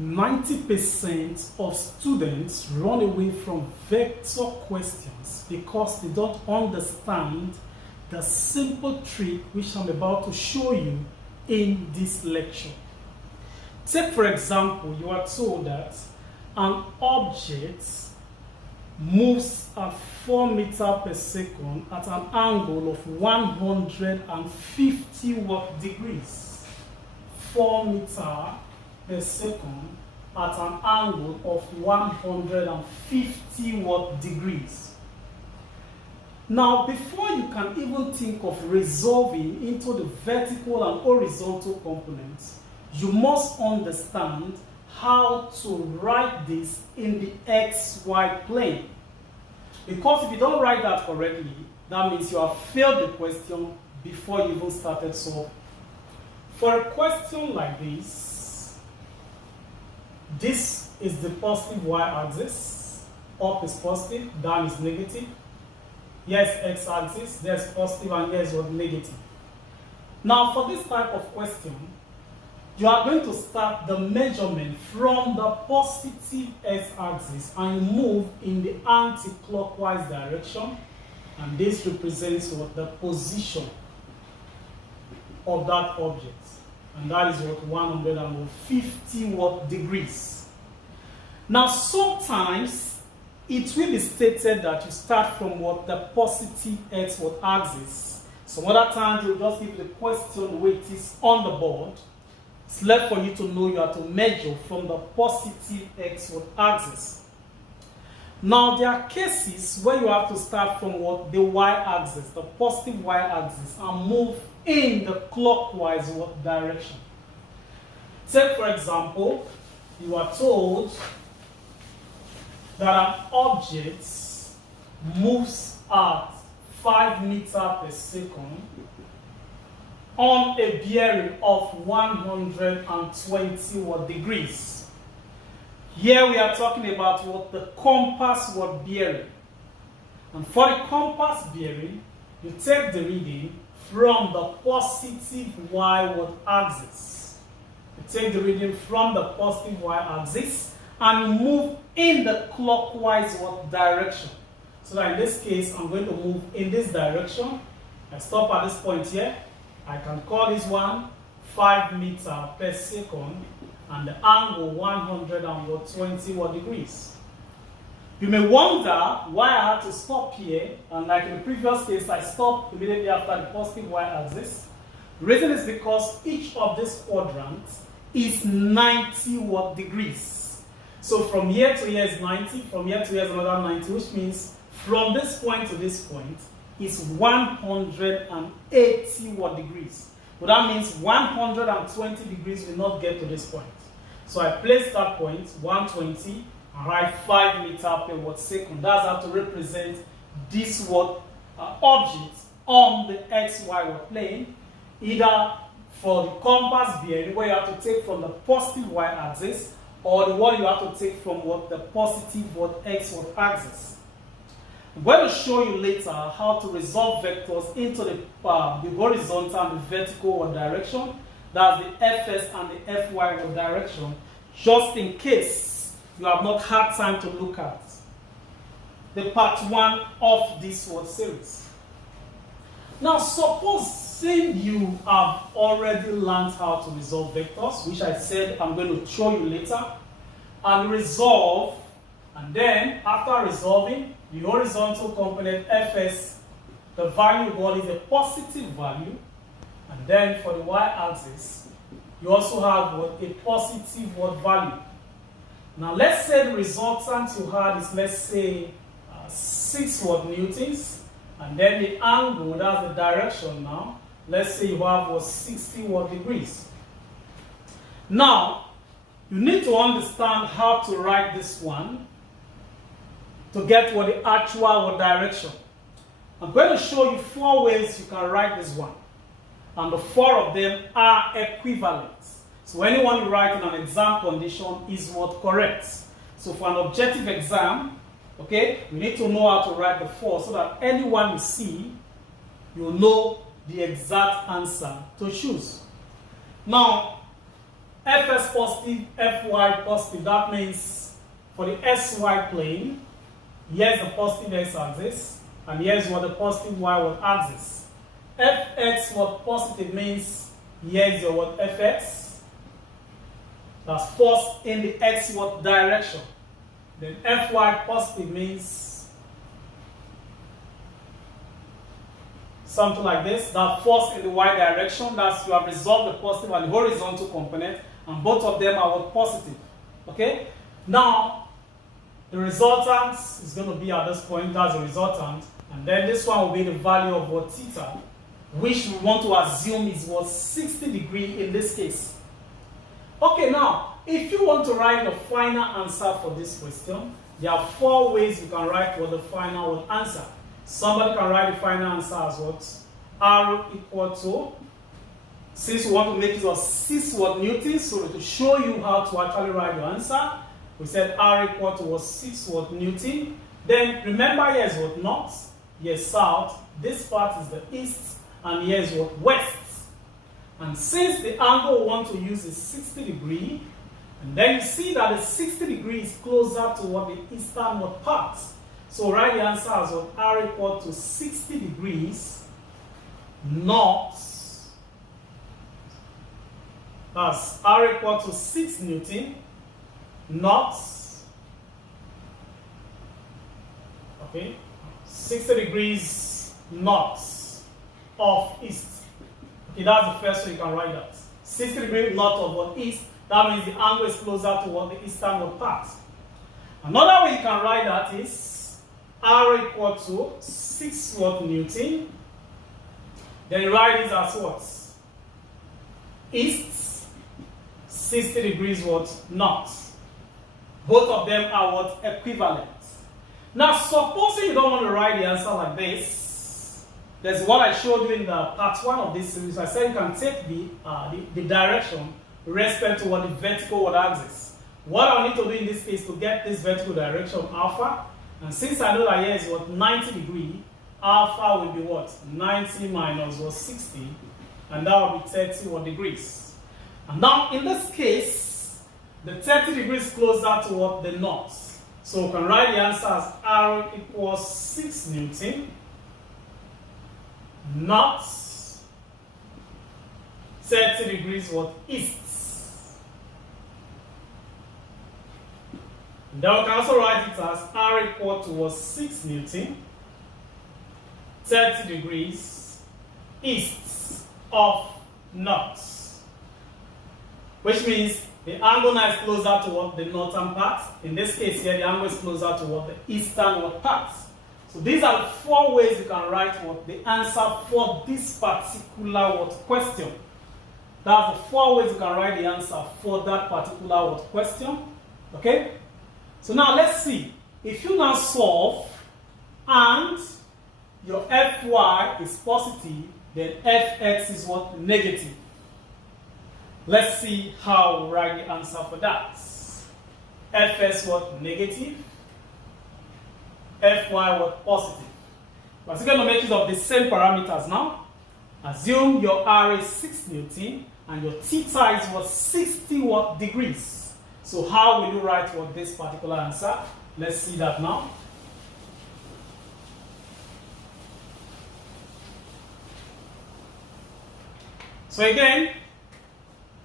90% of students run away from vector questions because they don't understand the simple trick which I'm about to show you in this lecture. Take for example, you are told that an object moves at 4 meters per second at an angle of 150 watt degrees. 4 meters per second at an angle of 150 watt degrees. Now, before you can even think of resolving into the vertical and horizontal components, you must understand how to write this in the XY plane. Because if you don't write that correctly, that means you have failed the question before you even started solving. For a question like this is the positive y-axis. Up is positive, down is negative. Here's x-axis, there's positive, and here's what negative. Now, for this type of question, you are going to start the measurement from the positive x-axis and move in the anti-clockwise direction, and this represents what the position of that object, and that is what 150 watt degrees. Now, sometimes it will be stated that you start from what the positive x watt axis. Some other times you'll just give the question the way it is on the board. It's left for you to know you have to measure from the positive x watt axis. Now, there are cases where you have to start from what the y-axis, the positive y-axis, and move in the clockwise what direction. Say, for example, you are told that an object moves at 5 meters per second on a bearing of 120 watt degrees. Here we are talking about what the compass watt bearing. And for the compass bearing, you take the reading from the positive y watt axis. You take the reading from the positive y axis and move in the clockwise what direction. So that in this case, I'm going to move in this direction. I stop at this point here. I can call this one 5 meters per second, and the angle 120 watt degrees. You may wonder why I had to stop here, and like in the previous case, I stopped immediately after the positive y-axis. The reason is because each of these quadrants is 90 watt degrees. So from here to here is 90, from here to here is another 90, which means from this point to this point is 180 watt degrees. But that means 120 degrees will not get to this point. So I place that point, 120, and write 5 meters per watt second. That's how to represent this watt object on the XY watt plane, either for the compass bearing, where you have to take from the positive y-axis, or the one you have to take from what the positive what x watt axis. I'm going to show you later how to resolve vectors into the horizontal and the vertical what direction. That's the fs and the fy what direction, just in case you have not had time to look at the part 1 of this what series. Now, supposing you have already learned how to resolve vectors, which I said I'm going to show you later, and resolve, and then after resolving, the horizontal component fs, the value what is a positive value, and then for the y-axis, you also have what a positive what value. Now let's say the resultant you had is, let's say 6 watt newtons, and then the angle, that's the direction now, let's say you have what 60 watt degrees. Now you need to understand how to write this one to get what the actual what direction. I'm going to show you 4 ways you can write this one, and the 4 of them are equivalent. So anyone you write in an exam condition is what correct. So for an objective exam, okay, you need to know how to write the 4 so that anyone you see, you'll know the exact answer to choose. Now, Fs positive, Fy positive. That means for the SY plane, here's the positive x-axis, and here's what the positive y axis. Fx what positive means here's your what Fx. That's force in the x what direction. Then Fy positive means something like this. That force in the y direction. That's you have resolved the positive and the horizontal component, and both of them are what positive. Okay? Now the resultant is going to be at this point. That's the resultant, and then this one will be the value of what theta, which we want to assume is what 60 degrees in this case. Okay, now if you want to write the final answer for this question, there are 4 ways you can write what the final answer. Somebody can write the final answer as what? R equal to, since we want to make it of 6 watt newtons, so to show you how to actually write the answer, we said R equal to what 6 watt newton. Then remember here is what north, here is south, this part is the east, and here is what west. And since the angle we want to use is 60 degrees, and then you see that the 60 degrees is closer to what the easternward part. So write the answer as what R equal to 60 degrees north. That's R equal to 6 Newton north. Okay, 60 degrees north of east. Okay, that's the first way you can write that. 60 degrees north of what east. That means the angle is closer to what the easternward part. Another way you can write that is R equal to 6 watt Newton. Then you write this as what? East, 60 degrees what? North. Both of them are what? Equivalent. Now, supposing you don't want to write the answer like this, there's what I showed you in the part 1 of this series. I said you can take the direction respect to what the vertical axis. What I need to do in this case to get this vertical direction alpha, and since I know that here is what 90 degrees, alpha will be what 90 minus what 60, and that will be 30 degrees. And now in this case, the 30 degrees closer to what the north. So we can write the answer as R equals 6 Newton north, 30 degrees what east. Then we can also write it as R equal to what 6 Newton, 30 degrees east of north. Which means the angle now is closer to what the northern part. In this case here, the angle is closer to what the eastern part. So these are the 4 ways you can write what the answer for this particular what question. That's the 4 ways you can write the answer for that particular what question. Okay? So now let's see. If you now solve and your Fy is positive, then Fx is what? Negative. Let's see how we write the answer for that. Fs what? Negative. Fy what? Positive. We're still going to make use of the same parameters now. Assume your R is 6 Newton and your theta is what? 60 what degrees. So how will you write what this particular answer? Let's see that now. So again,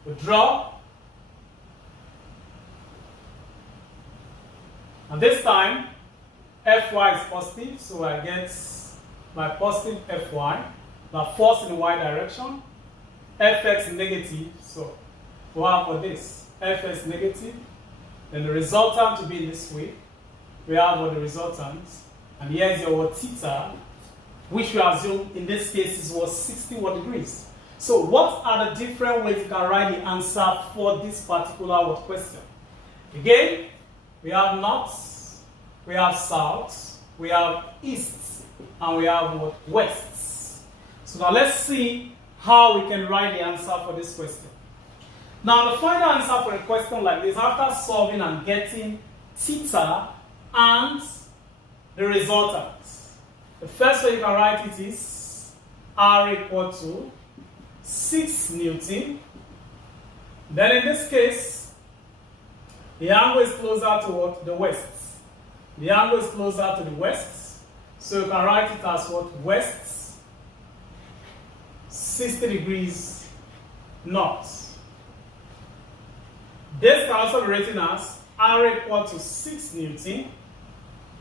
we draw. And this time, Fy is positive, so I get my positive Fy. Now force in the y direction. Fx negative, so we have for this. Fs negative, then the resultant to be in this way. We have what the resultant, and here's your theta, which we assume in this case is what 60 degrees. So what are the different ways you can write the answer for this particular question? Again, we have north, we have south, we have east, and we have what west. So now let's see how we can write the answer for this question. Now, the final answer for a question like this, after solving and getting theta and the resultant, the first way you can write it is R equal to 6 Newton Then in this case, the angle is closer to what? The west. The angle is closer to the west. So you can write it as what? West 60 degrees north. This can also be written as R equal to 6 Newton,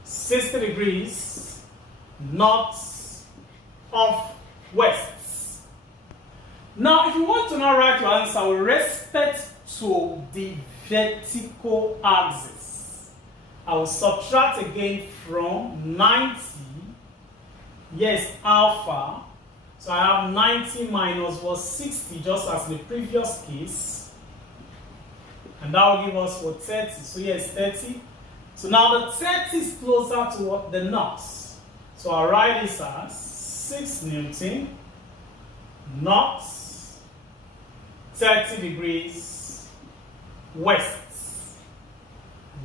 60 degrees north of west. Now, if you want to now write your answer with respect to the vertical axis, I will subtract again from 90, yes, alpha. So I have 90 minus what 60, just as in the previous case. And that will give us what 30. So yes, 30. So now the 30 is closer to what? The north. So I'll write this as 6 Newton north 30 degrees west.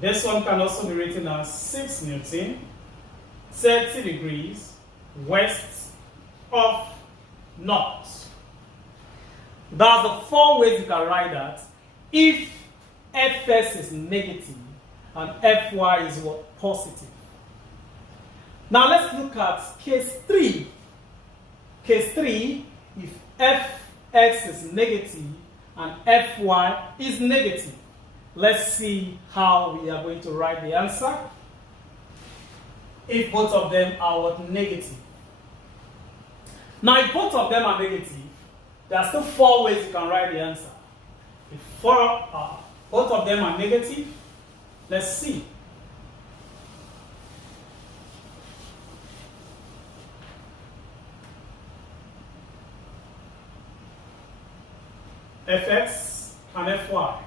This one can also be written as 6 Newton 30 degrees west of north. That's the 4 ways you can write that. If Fs is negative and Fy is what? Positive. Now let's look at case 3. Case 3, if Fx is negative and Fy is negative. Let's see how we are going to write the answer. If both of them are what? Negative. Now if both of them are negative, there are still 4 ways you can write the answer. If both of them are negative, let's see. Fx and Fy.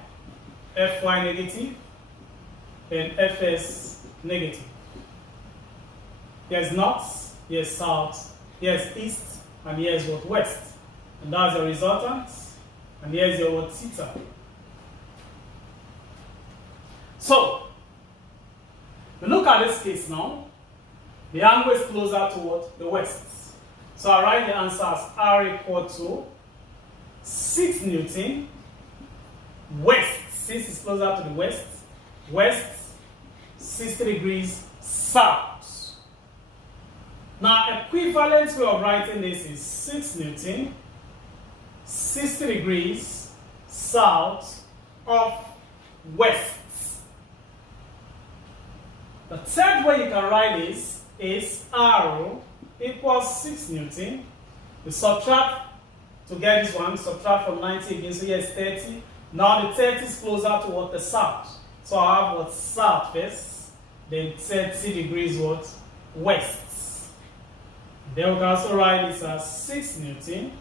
Fy negative and Fs negative. Here's north, here's south, here's east, and here's what? West. And that's the resultant, and here's your what? Theta. So, look at this case now. The angle is closer to what? The west. So I write the answer as R equal to 6 Newton west. 6 is closer to the west. West 60 degrees south. Now, equivalent way of writing this is 6 Newton 60 degrees south of west. The third way you can write this is R equals 6 Newton. We subtract to get this one, subtract from 90 again, so here's 30. Now the 30 is closer to what? The south. So I have what? South first, then 30 degrees what? West. Then we can also write this as 6 Newton,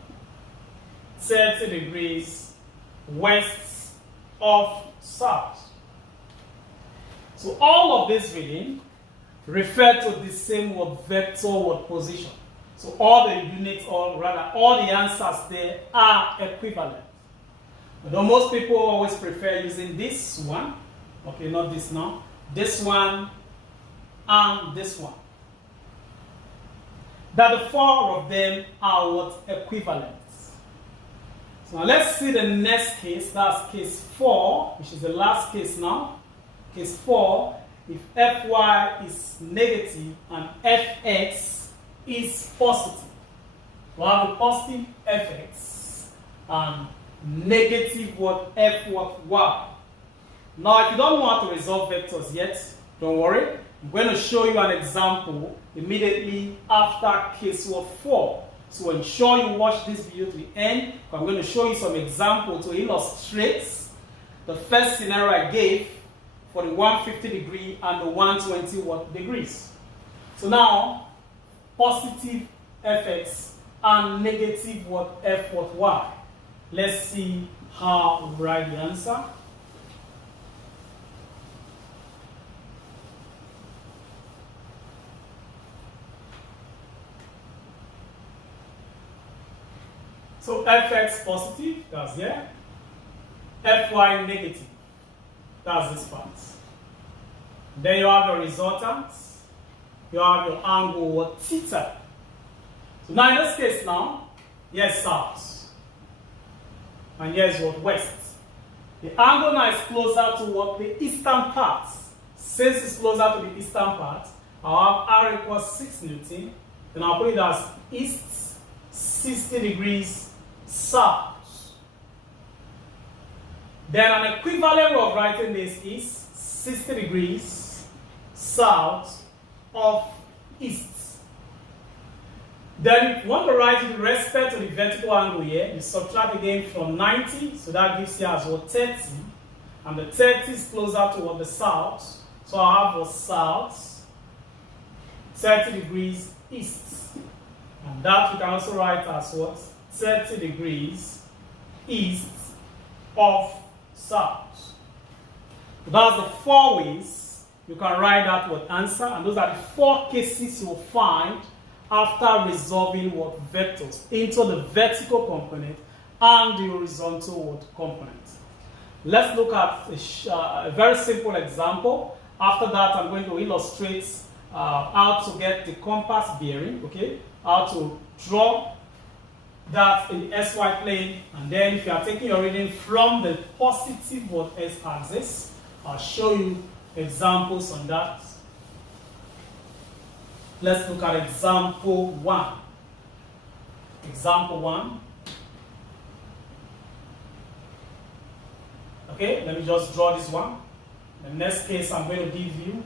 30 degrees west of south. So all of this reading refer to the same word vector word position. So all the units, or rather all the answers there are equivalent. But most people always prefer using this one. Okay, not this now. This one and this one. That the 4 of them are what? Equivalent. So now let's see the next case. That's case 4, which is the last case now. Case 4, if Fy is negative and Fx is positive. We have a positive Fx and negative what? Fy. Now, if you don't know how to resolve vectors yet, don't worry. I'm going to show you an example immediately after case 4. So ensure you watch this video to the end. I'm going to show you some examples to illustrate the first scenario I gave for the 150 degree and the 120 degrees. So now, positive Fx and negative Fy. Let's see how we write the answer. So Fx positive, that's here. Fy negative, that's this part. Then you have your resultant. You have your angle theta. So now in this case now, here's south. And here's west. The angle now is closer to what? The eastern part. Since it's closer to the eastern part, I'll have R equals 6 Newton. Then I'll put it as east 60 degrees south. Then an equivalent way of writing this is 60 degrees south of east. Then if you want to write it with respect to the vertical angle here, you subtract again from 90, so that gives you as what 30. And the 30 is closer to what the south. So I have for south 30 degrees east. And that we can also write as what? 30 degrees east of south. So that's the 4 ways you can write that word answer, and those are the 4 cases you'll find after resolving what vectors into the vertical component and the horizontal component. Let's look at a very simple example. After that, I'm going to illustrate how to get the compass bearing, okay? How to draw that in the SY plane, and then if you are taking your reading from the positive x-axis, I'll show you examples on that. Let's look at example 1. Example 1. Okay, let me just draw this one. The next case I'm going to give you,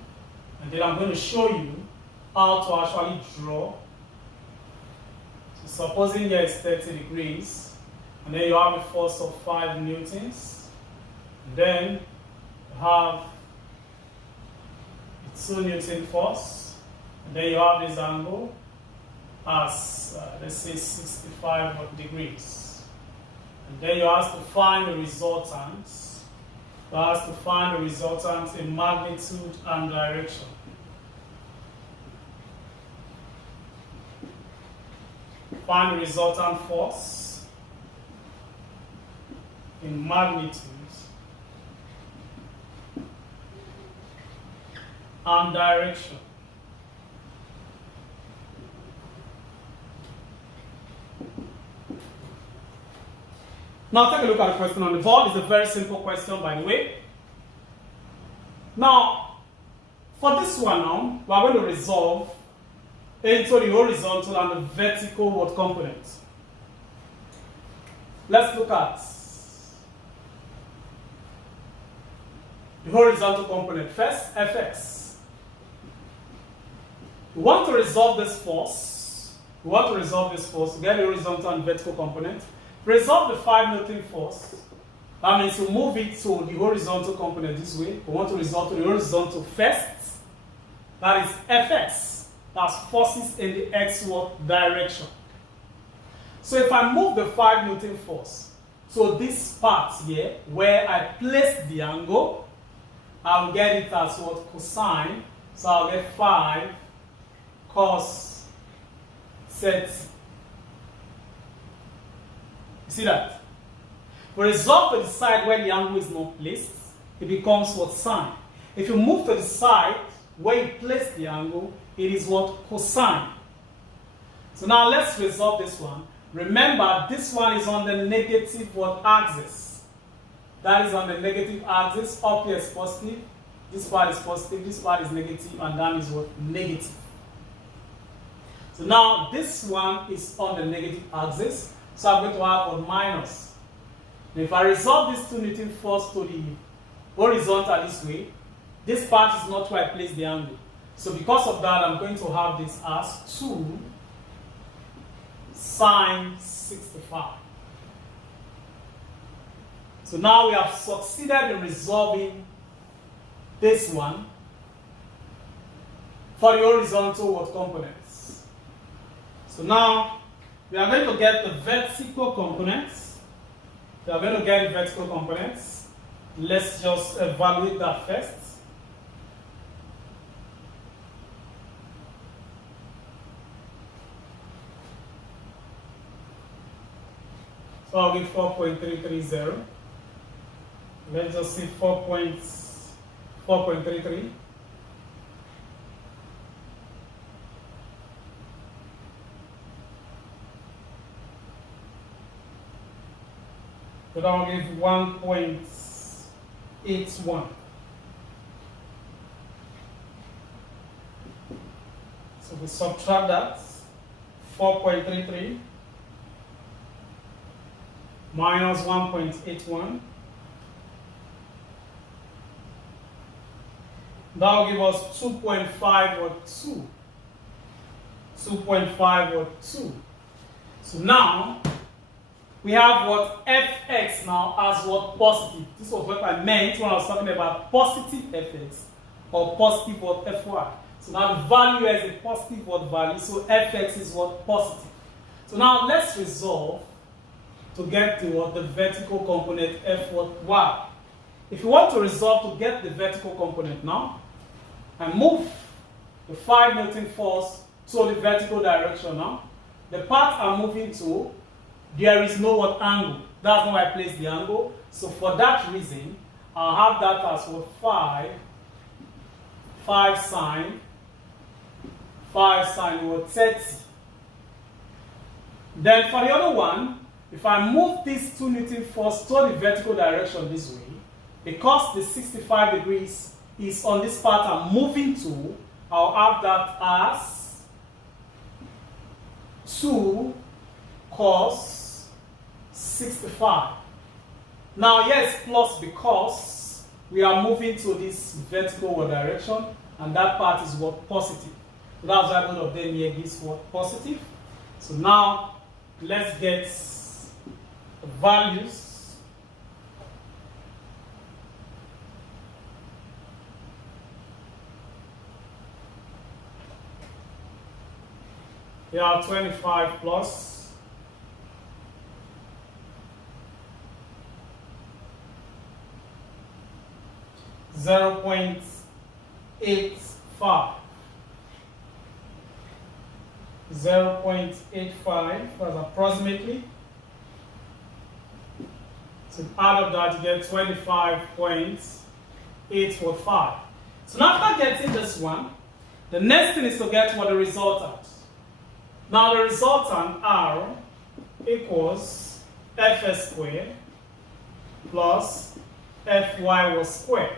and then I'm going to show you how to actually draw. So supposing here is 30 degrees, and then you have a force of 5 newtons, and then you have a 2 Newton force, and then you have this angle as, let's say, 65 degrees. And then you have to find the resultant. You have to find the resultant in magnitude and direction. Find the resultant force in magnitude and direction. Now take a look at the question on the board. It's a very simple question, by the way. Now, for this one now, we are going to resolve into the horizontal and the vertical components. Let's look at the horizontal component first, Fx. We want to resolve this force. We want to resolve this force to get the horizontal and vertical component. Resolve the 5 Newton force. That means we move it to the horizontal component this way. We want to resolve to the horizontal first. That is Fx. That's forces in the xy direction. So if I move the 5 Newton force to this part here where I place the angle, I'll get it as what? Cosine. So I'll get 5 cos 30. You see that? We resolve to the side where the angle is not placed, it becomes what? Sine. If you move to the side where you place the angle, it is what? Cosine. So now let's resolve this one. Remember, this one is on the negative what? Axis. That is on the negative axis. Up here is positive. This part is positive. This part is negative. And that is what? Negative. So now this one is on the negative axis. So I'm going to have a minus. And if I resolve this 2 Newton force to the horizontal this way, this part is not where I place the angle. So because of that, I'm going to have this as 2 sine 65. So now we have succeeded in resolving this one for the horizontal components. So now we are going to get the vertical components. We are going to get the vertical components. Let's just evaluate that first. So I'll get 4.330. Let's just see 4.33. So that will give 1.6. 4.81. So we subtract that, 4.33 minus 1.81. That will give us 2.5 or 2. 2.5 or 2. So now, we have what fx now as what positive. This was what I meant when I was talking about positive fx or positive what fy. So now the value is a positive what value, so fx is what positive. So now let's resolve to get to what the vertical component f what y. If you want to resolve to get the vertical component now, and move the 5 Newton force to the vertical direction now, the path I'm moving to, there is no what angle. That's why I place the angle. So for that reason, I'll have that as what 5 sine what 30. Then for the other one, if I move this 2 Newton force to the vertical direction this way, because the 65 degrees is on this path I'm moving to, I'll have that as 2 cos 65. Now yes, plus because we are moving to this vertical direction, and that part is what positive. So that's why both of them here gives what positive. So now let's get the values. Here are 25 plus 0.85. 0.85, that's approximately. So out of that you get 25.845. So now after getting this one, the next thing is to get what the resultant. Now the resultant R equals fs squared plus fy was squared.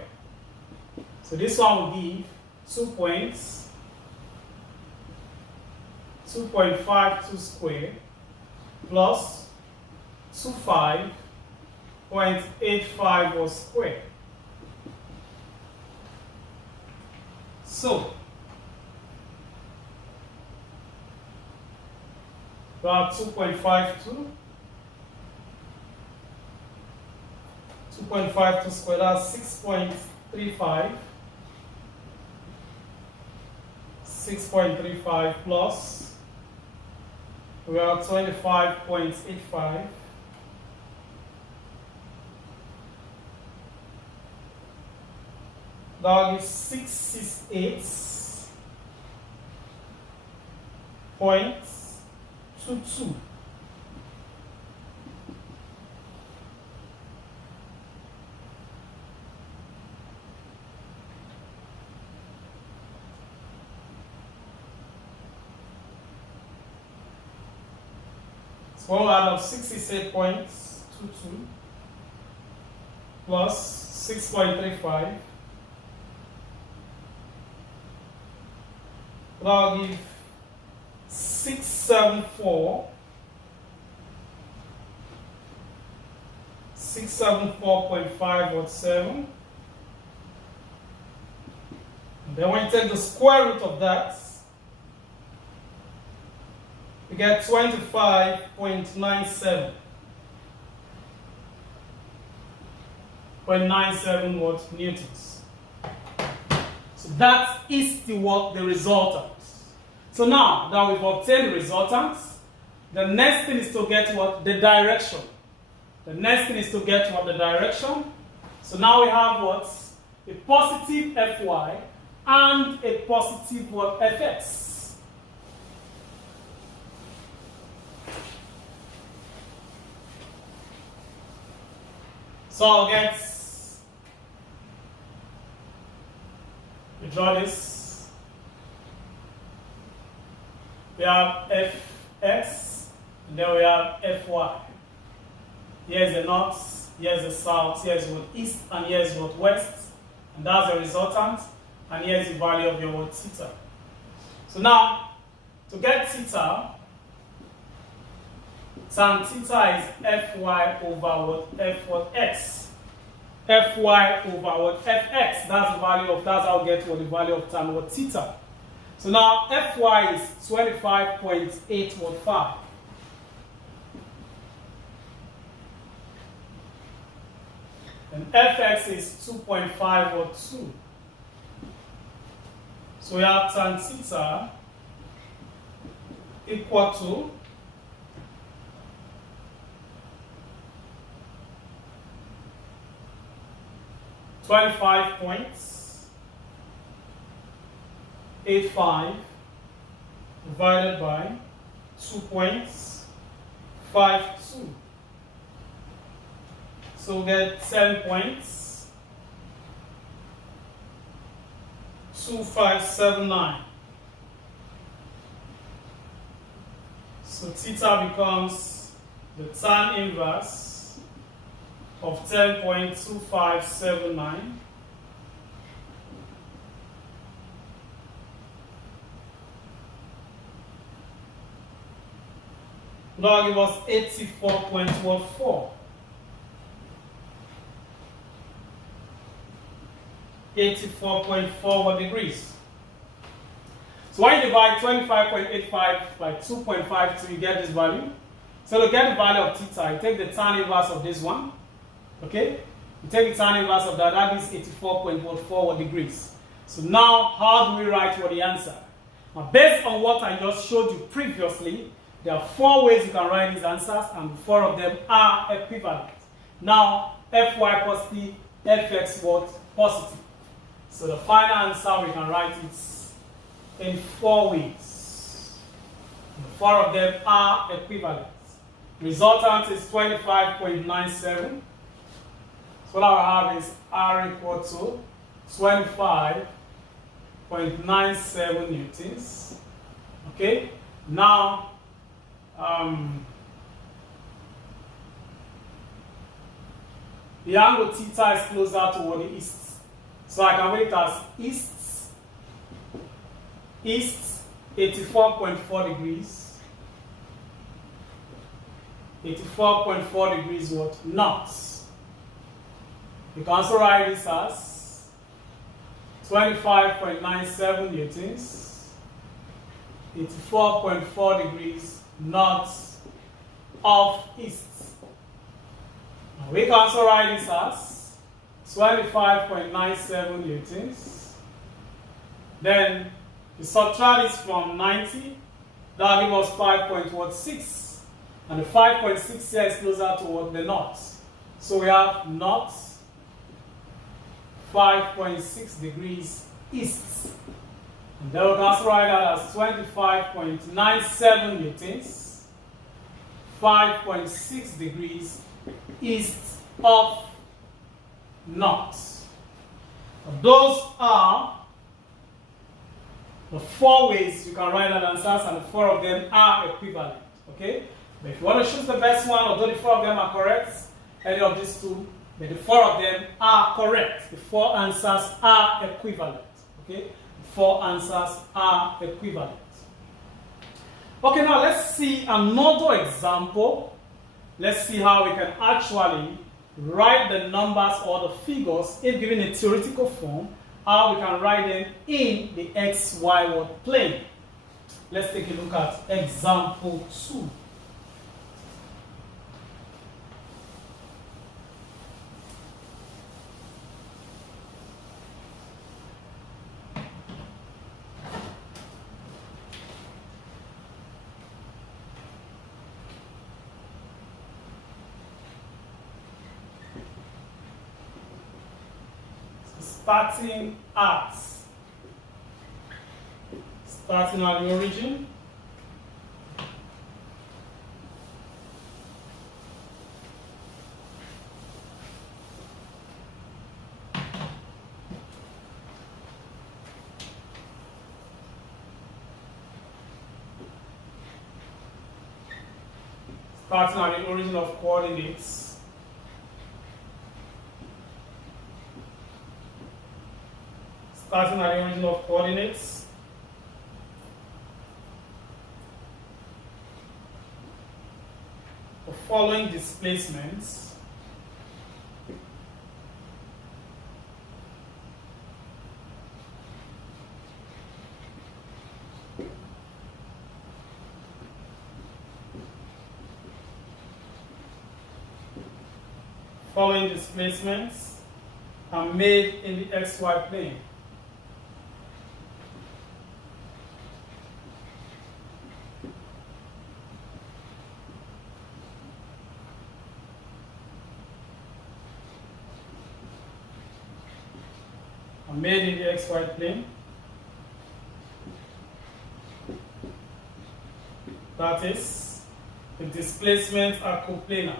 So this one will give 2.52 squared plus 25.85 was squared. So about 2.52 squared, that's 6.35 plus we are 25.85 that is 668.22. So we'll add up 68.22 plus 6.35. That'll give 674.5 Then when you take the square root of that, you get 25.97. 0.97 what newtons. So that is the resultant. So now that we've obtained the resultant, the next thing is to get what? The direction. The next thing is to get what? The direction. So now we have what? A positive Fy and a positive what? Fx. So I'll get, we draw this. We have Fx, and then we have Fy. Here's the knots, here's the south, here's what east, and here's what west. And that's the resultant. And here's the value of your what theta. So now, to get theta, tan theta is Fy over what F what x. Fy over what Fx. That's the value of, that's how we get what the value of tan what theta. So now Fy is 25.815. And Fx is 2.5 or 2. So we have tan theta equal to 25.85 divided by 2.52. So we get 10.2579. So theta becomes the tan inverse of 10.2579 That'll give us 84.14. 84.4 degrees. So when you divide 25.85 by 2.52, you get this value. So to get the value of theta, you take the tan inverse of this one. Okay? You take the tan inverse of that, that is 84.14 degrees. So now, how do we write what the answer? Now, based on what I just showed you previously, there are 4 ways you can write these answers, and 4 of them are equivalent. Now, Fy positive, Fx what? Positive. So the final answer, we can write it in 4 ways. The 4 of them are equivalent. Resultant is 25.97. So what I have is R equal to 25.97 newtons. Okay? Now, the angle theta is closer toward the east. So I can write it as east 84.4 degrees. 84.4 degrees what? North. You can also write this as 25.97 newtons. 84.4 degrees north of east. Now we can also write this as 25.97 newtons. Then you subtract this from 90, that will give us 5.6. And the 5.6 here is closer toward the north. So we have north 5.6 degrees east. And then we can also write that as 25.97 newtons, 5.6 degrees east of north. Those are the 4 ways you can write that answers, and the 4 of them are equivalent. Okay? But if you want to choose the best one, although the 4 of them are correct, any of these 2, but the 4 of them are correct. The 4 answers are equivalent. Okay? The 4 answers are equivalent. Okay, now let's see another example. Let's see how we can actually write the numbers or the figures, if given a theoretical form, how we can write them in the XY plane. Let's take a look at example 2. Starting at the origin, of coordinates, starting at the origin of coordinates. The following displacements are made in the xy plane. Made in the xy plane. That is, the displacements are coplanar.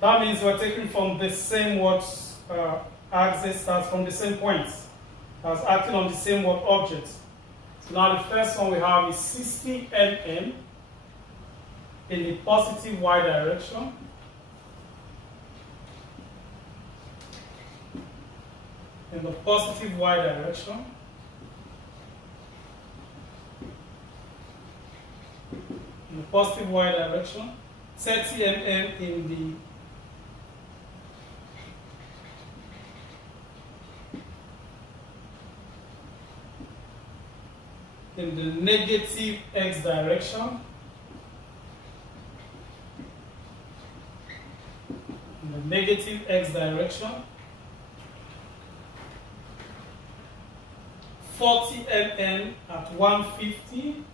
That means we're taking from the same axis, that's from the same point, that's acting on the same object. So now the first one we have is 60 mm in the positive y direction. In the positive y direction. In the positive y direction. 30 mm in the negative x direction. In the negative x direction. 40 mm at 150.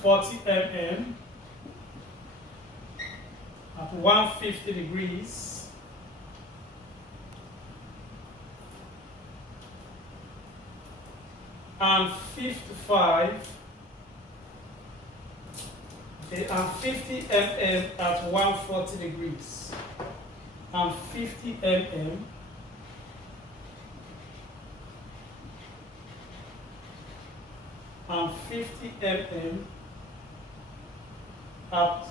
40 mm at 150 degrees. And 55 and 50 mm at 140 degrees. And 50 mm and 50 mm at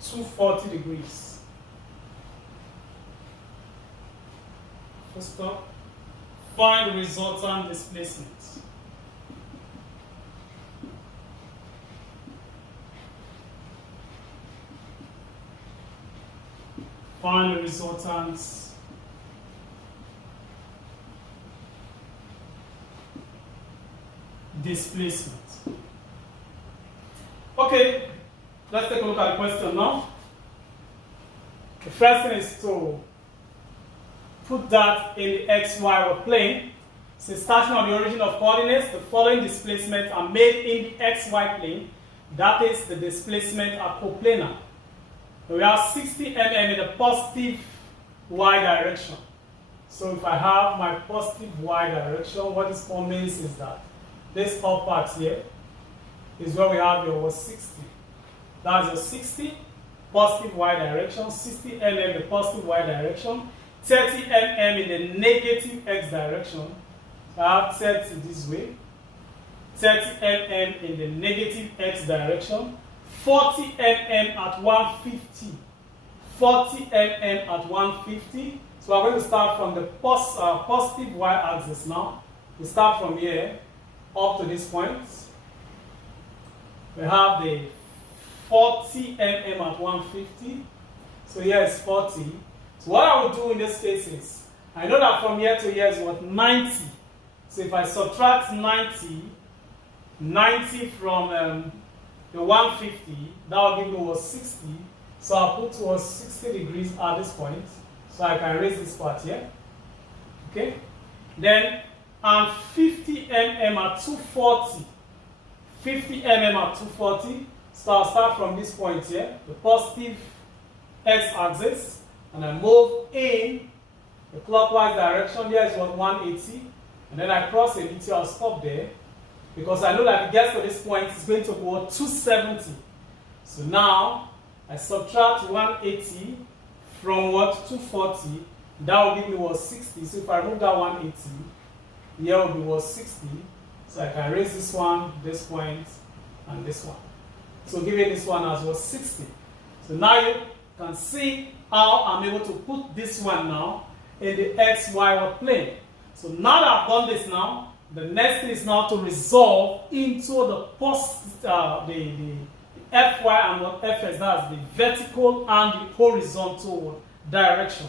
240 degrees. First up, find the resultant displacement. Find the resultant displacement. Okay, let's take a look at the question now. The first thing is to put that in the xy plane. So starting on the origin of coordinates, the following displacements are made in the xy plane. That is, the displacement are coplanar. We have 60 mm in the positive y direction. So if I have my positive y direction, what this means is that this top part here is where we have your 60. That's your 60 positive y direction, 60 mm the positive y direction, 30 mm in the negative x direction. So I have 30 this way, 30 mm in the negative x direction, 40 mm at 150, 40 mm at 150. So we're going to start from the positive y-axis now. We start from here up to this point. We have the 40 mm at 150. So here is 40. So what I will do in this case is, I know that from here to here is what, 90. So if I subtract 90 from the 150, that will give me what, 60. So I'll put towards 60 degrees at this point. So I can raise this part here. Okay? Then, and 50 mm at 240. 50 mm at 240. So I'll start from this point here, the positive x-axis, and I move in the clockwise direction. Here is what, 180. and then I cross a little, I'll stop there, because I know that if it gets to this point, it's going to go 270. So now, I subtract 180 from what? 240. That will give me what? 60. So if I remove that 180, here will be what? 60. So I can raise this one, this point, and this one. So giving this one as what? 60. So now you can see how I'm able to put this one now in the XY plane. So now that I've done this now, the next thing is now to resolve into the FY and what FS, that's the vertical and the horizontal direction.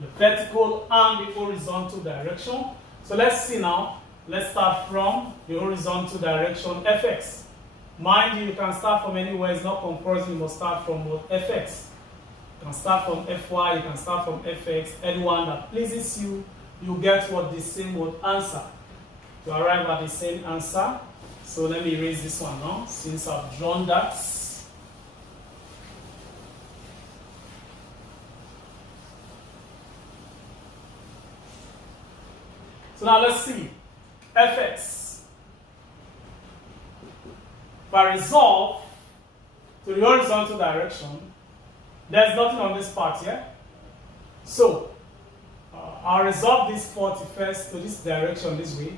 The vertical and the horizontal direction. So let's see now. Let's start from the horizontal direction, FX. Mind you, you can start from anywhere. It's not compulsory. You must start from what? FX. You can start from FY. You can start from FX. Anyone that pleases you, you get what the same word answer. To arrive at the same answer. So let me erase this one now, since I've drawn that. So now let's see. Fx. If I resolve to the horizontal direction, there's nothing on this part here. So I'll resolve this 40 first to this direction this way.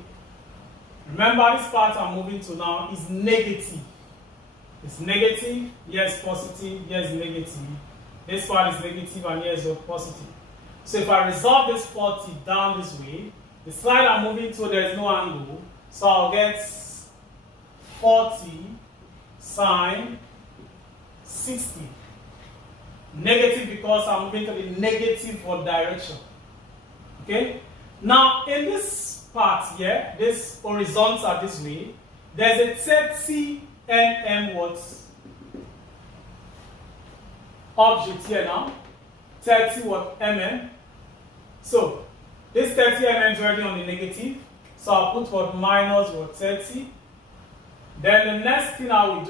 Remember, this part I'm moving to now is negative. It's negative, yes, positive, yes, negative. This part is negative and yes, positive. So if I resolve this 40 down this way, the side I'm moving to, there is no angle. So I'll get 40 sine 60. Negative because I'm moving to the negative direction. Okay? Now, in this part here, this horizontal this way, there's a 30 mm what? Object here now. 30 what? Mm. So, this 30 mm is already on the negative. So I'll put what? Minus what? 30. Then the next thing I will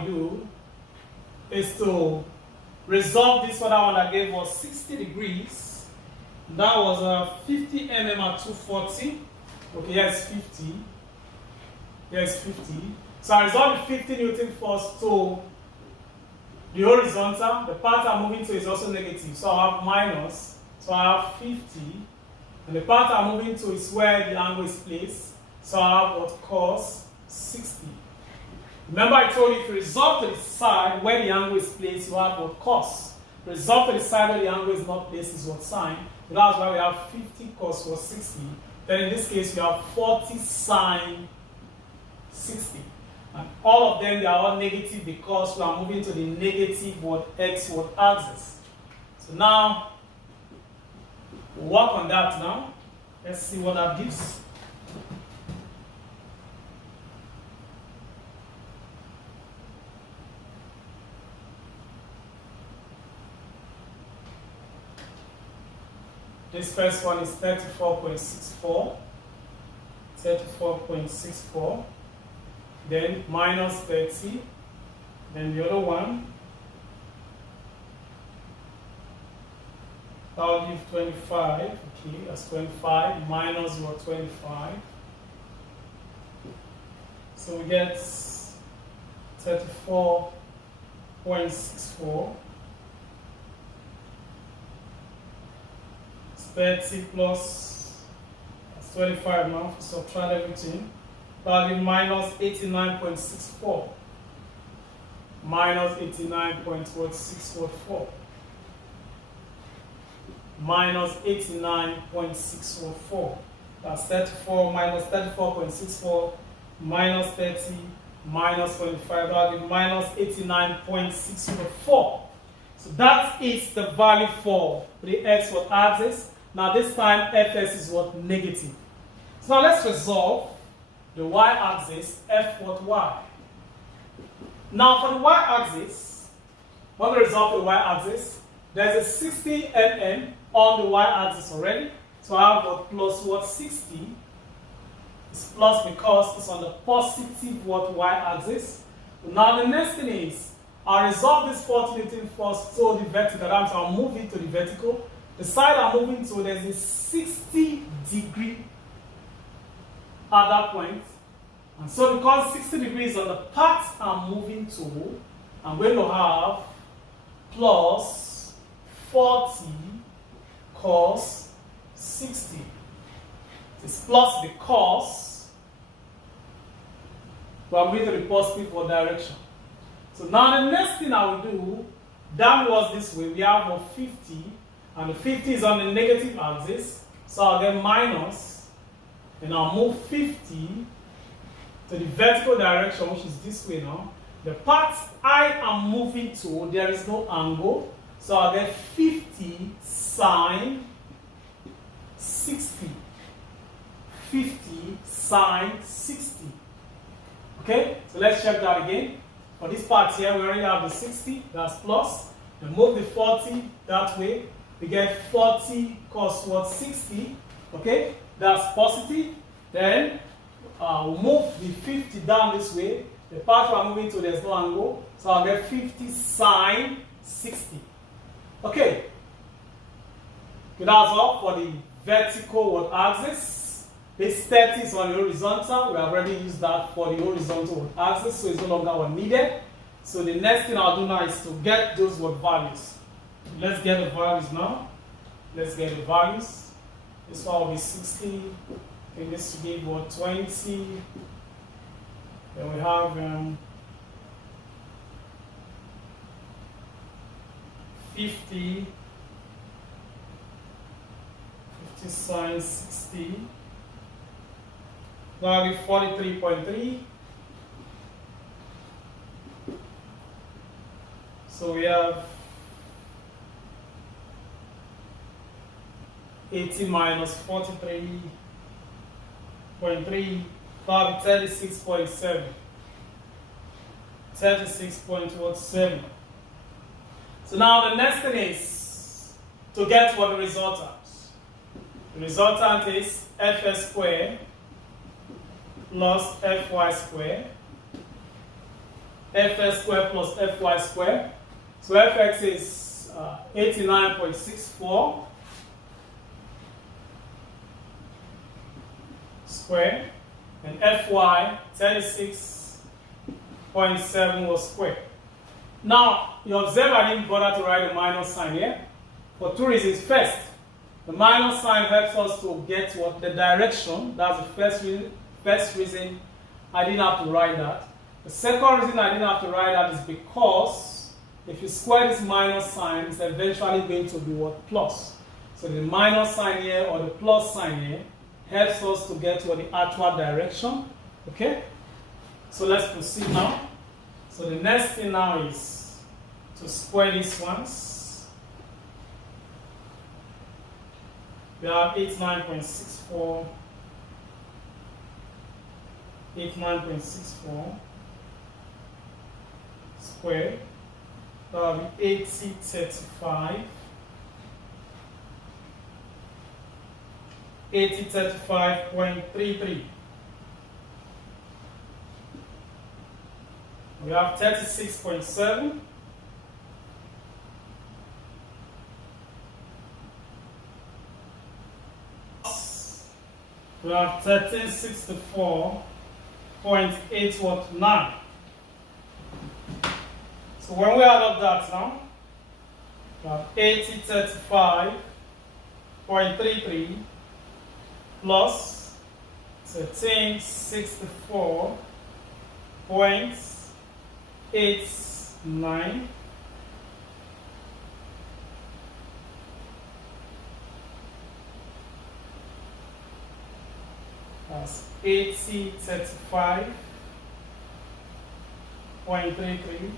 do, is to resolve this other one that gave us 60 degrees. That was 50 mm at 240. Okay, yes, 50. Yes, 50. So I resolve the 50 Newton force to the horizontal. The part I'm moving to is also negative. So I have minus. So I have 50. And the part I'm moving to is where the angle is placed. So I have what? Cos 60. Remember I told you if you resolve to the side where the angle is placed, you have what? Cos. Resolve to the side where the angle is not placed is what? Sine. So that's why we have 50 cos for 60. Then in this case, we have 40 sine 60. And all of them, they are all negative because we are moving to the negative what? X what? Axis. So now, we'll work on that now. Let's see what that gives. This first one is 34.64. 34.64. Then minus 30. Then the other one, that will give 25. Okay, that's 25 minus your 25. So we get 34.64. 30 plus, that's 25 now, subtract everything. That will give minus 89.64. Minus 89.644. Minus 89.644. That's 34 minus 34.64 minus 30 minus 25. That will give minus 89.644. So that is the value for the x what axis. Now this time fs is what? Negative. So now let's resolve the y-axis f what y. Now for the y-axis, when we resolve the y-axis, there's a 60 mm on the y-axis already. So I have what? Plus what? 60. It's plus because it's on the positive what? Y-axis. Now the next thing is, I'll resolve this 40 Newton force to the vertical. That means I'll move it to the vertical. The side I'm moving to, there's a 60 degree at that point. And so because 60 degrees on the path I'm moving to, I'm going to have plus 40 cos 60. It's plus because, but I'm going to be positive for direction. So now the next thing I will do, downwards this way, we have a 50, and the 50 is on the negative axis, so I'll get minus, and I'll move 50 to the vertical direction, which is this way now. The path I am moving to, there is no angle, so I'll get 50 sine 60. 50 sine 60. Okay, so let's check that again. For this part here, we already have the 60, that's plus. And move the 40 that way. We get 40 cos what 60. Okay, that's positive. Then we'll move the 50 down this way. The part we're moving to, there's no angle. So I'll get 50 sine 60. Okay. So that's all for the vertical axis. This 30 is on the horizontal. We have already used that for the horizontal axis, so it's no longer needed. So the next thing I'll do now is to get those values. Let's get the values now. Let's get the values. This one will be 60. And this to give 20. Then we have 50 sine 60. That will be 43.3. So we have 80 minus 43.3, that will be 36.7. 36.7. So now the next thing is to get what the resultant. The resultant is fs squared plus fy squared. Fs squared plus fy squared. So fx is 89.64 squared, and fy 36.7 was squared. Now you observe I didn't bother to write a minus sign here for two reasons. First, the minus sign helps us to get what the direction. That's the first reason I didn't have to write that. The second reason I didn't have to write that is because if you square this minus sign, it's eventually going to be what? Plus. So the minus sign here or the plus sign here helps us to get to the actual direction. Okay? So let's proceed now. So the next thing now is to square these ones. We have 89.64. 89.64 squared. That will be 8035. 8035.33. We have 36.7. We have 1364.819. So when we add up that now, we have 8035.33 plus 1364.89 that's 8035.33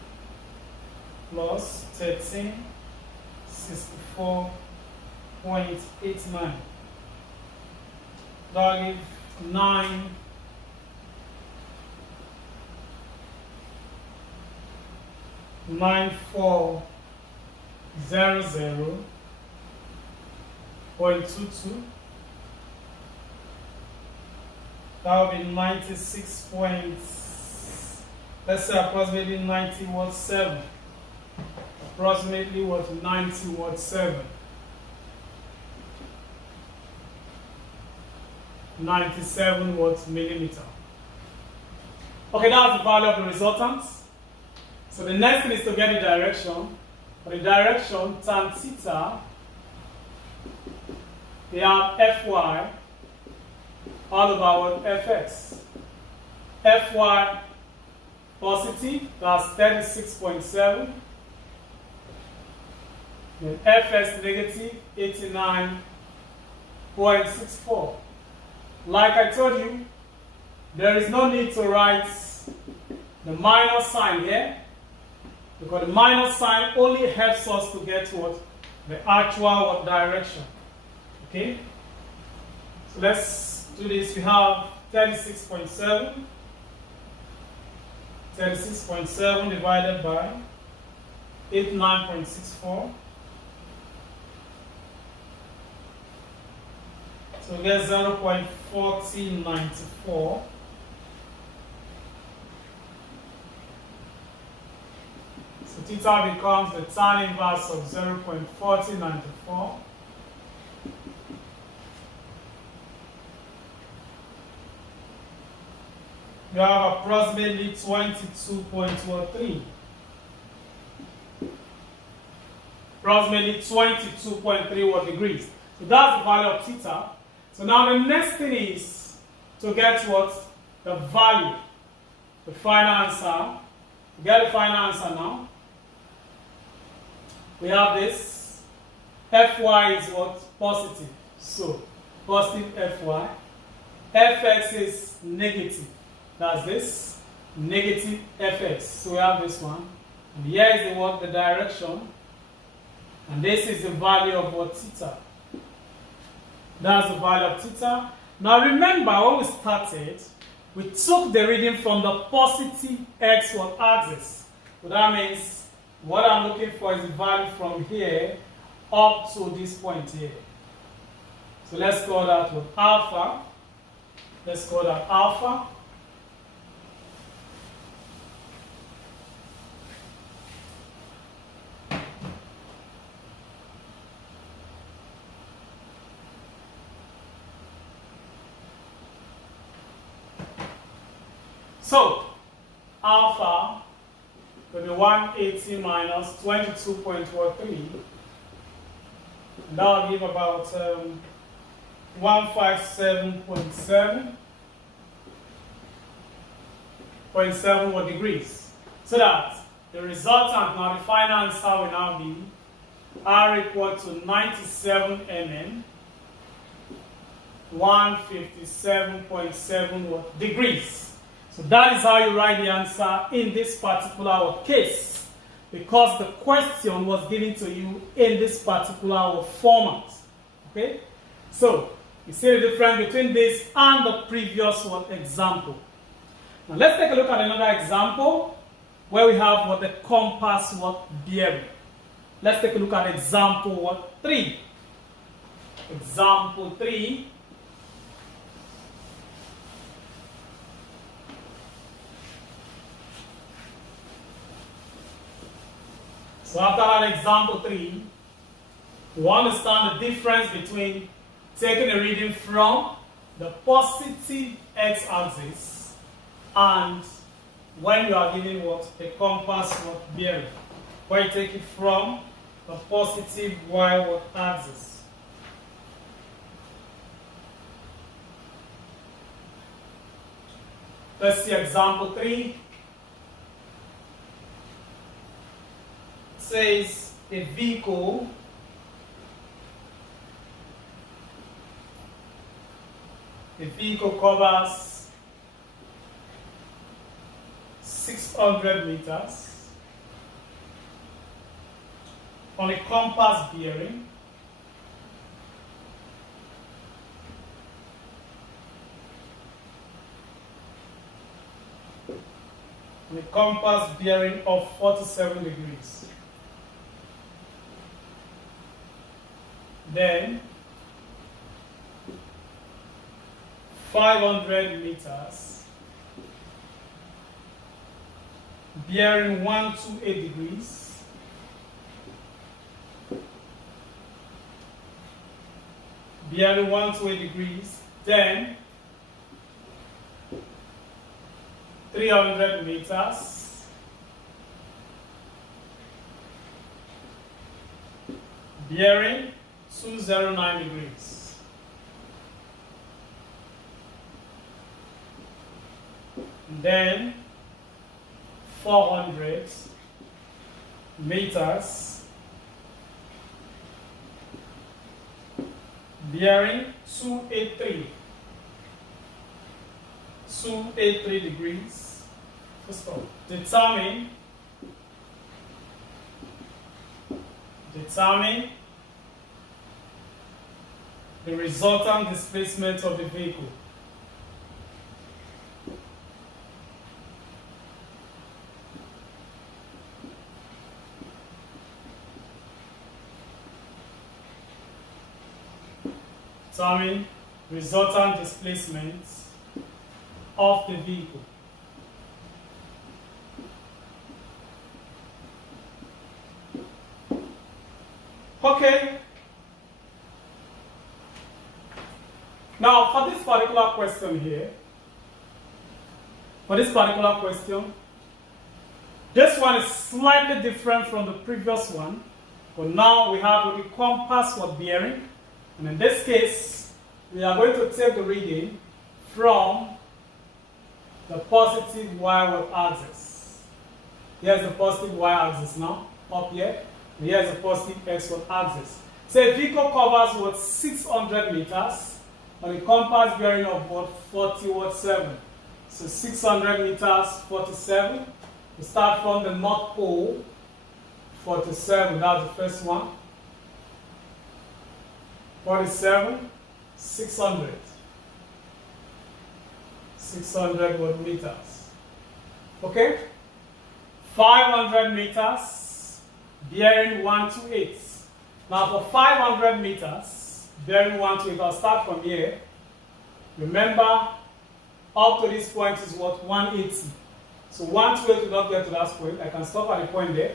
plus 1364.89. That gives 9400.22. That will be 96 points. Let's say approximately 90.7. Approximately what 90.7. 97 millimeter. Okay, that's the value of the resultant. So the next thing is to get the direction. For the direction, tan theta, we have Fy all over Fx. Fy positive, that's 36.7. Then Fs negative, 89.64. Like I told you, there is no need to write the minus sign here, because the minus sign only helps us to get what? The actual direction. Okay? So let's do this. We have 36.7. 36.7 divided by 89.64. So we get 0.4094. So theta becomes the tan inverse of 0.4094. You have approximately 22.3. Approximately 22.3 degrees. So that's the value of theta. So now the next thing is to get what? The value. The final answer. To get the final answer now, we have this. Fy is what? Positive. So, positive Fy. Fx is negative. That's this. Negative Fx. So we have this one. And here is the what? The direction. And this is the value of what? Theta. That's the value of theta. Now remember, when we started, we took the reading from the positive x axis. So that means what I'm looking for is the value from here up to this point here. So let's call that what? Alpha. Let's call that alpha. So, alpha will be 180 minus 22.43. That will give about 157.7 degrees. So that the resultant, now the final answer will now be R equal to 97 mm, 157.7 degrees. So that is how you write the answer in this particular case, because the question was given to you in this particular format. Okay? So, you see the difference between this and the previous example. Now let's take a look at another example where we have what the compass bearing. Let's take a look at example 3. Example 3. So after that example 3, we understand the difference between taking a reading from the positive x-axis and when you are given what? A compass bearing. Where you take it from the positive y-axis. Let's see example 3. Says a vehicle covers 600 meters on a compass bearing of 47 degrees. Then 500 meters bearing 128 degrees, then 300 meters, bearing 209 degrees. And then 400 meters, bearing 283 degrees. First of all, determine the resultant displacement of the vehicle. Determine resultant displacement of the vehicle. Okay. Now, for this particular question here, this one is slightly different from the previous one. But now we have the compass for bearing. And in this case, we are going to take the reading from the positive y-axis. Here's the positive y-axis now, up here. And here's the positive x-axis. So a vehicle covers 600 meters on a compass bearing of 47. So 600 meters, 47. We start from the North Pole, 47, that's the first one. 47, 600. 600 watt meters. Okay? 500 meters, bearing 128. Now for 500 meters, bearing 128, I'll start from here. Remember, up to this point is 180. So 128 will not get to that point. I can stop at the point there.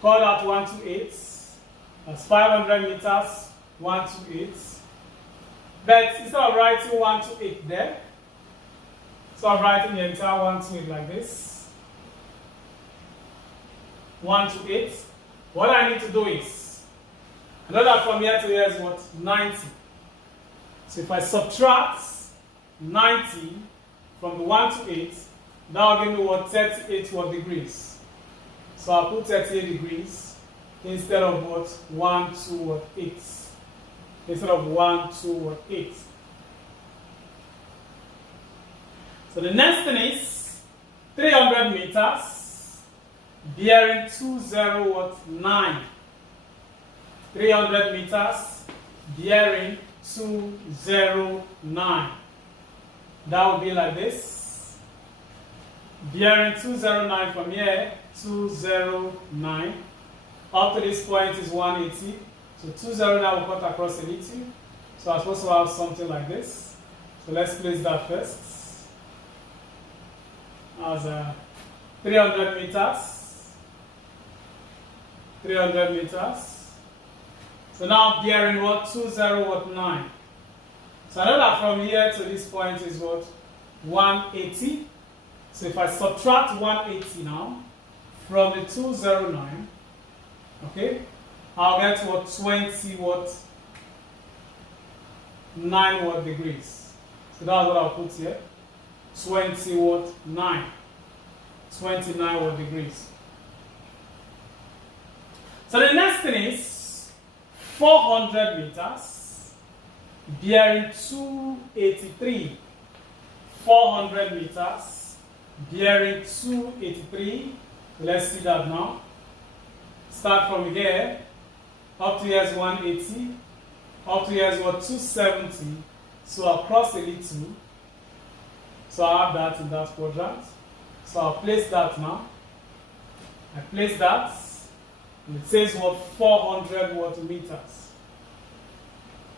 Call that 128. That's 500 meters, 128. But instead of writing 128 there, so I'm writing the entire 128 like this. 128. What I need to do is, I know that from here to here is 90. So if I subtract 90 from the 128, that will give me 38 degrees. So I'll put 38 degrees instead of 128. Instead of 128. So the next thing is 300 meters, bearing 209. 300 meters, bearing 209. That would be like this. Bearing 209 from here, 209. Up to this point is 180. So 209 will cut across 80. So I'm supposed to have something like this. So let's place that first. As 300 meters. 300 meters. So now bearing 209. So I know that from here to this point is 180. So if I subtract 180 now from the 209, okay, I'll get 9 degrees. So that's what I'll put here. 29 degrees. So the next thing is 400 meters, bearing 283. 400 meters, bearing 283. Let's see that now. Start from here. Up to here is 180. Up to here is 270. So I'll cross a little. So I have that in that quadrant. So I'll place that now. I place that. And it says 400 meters.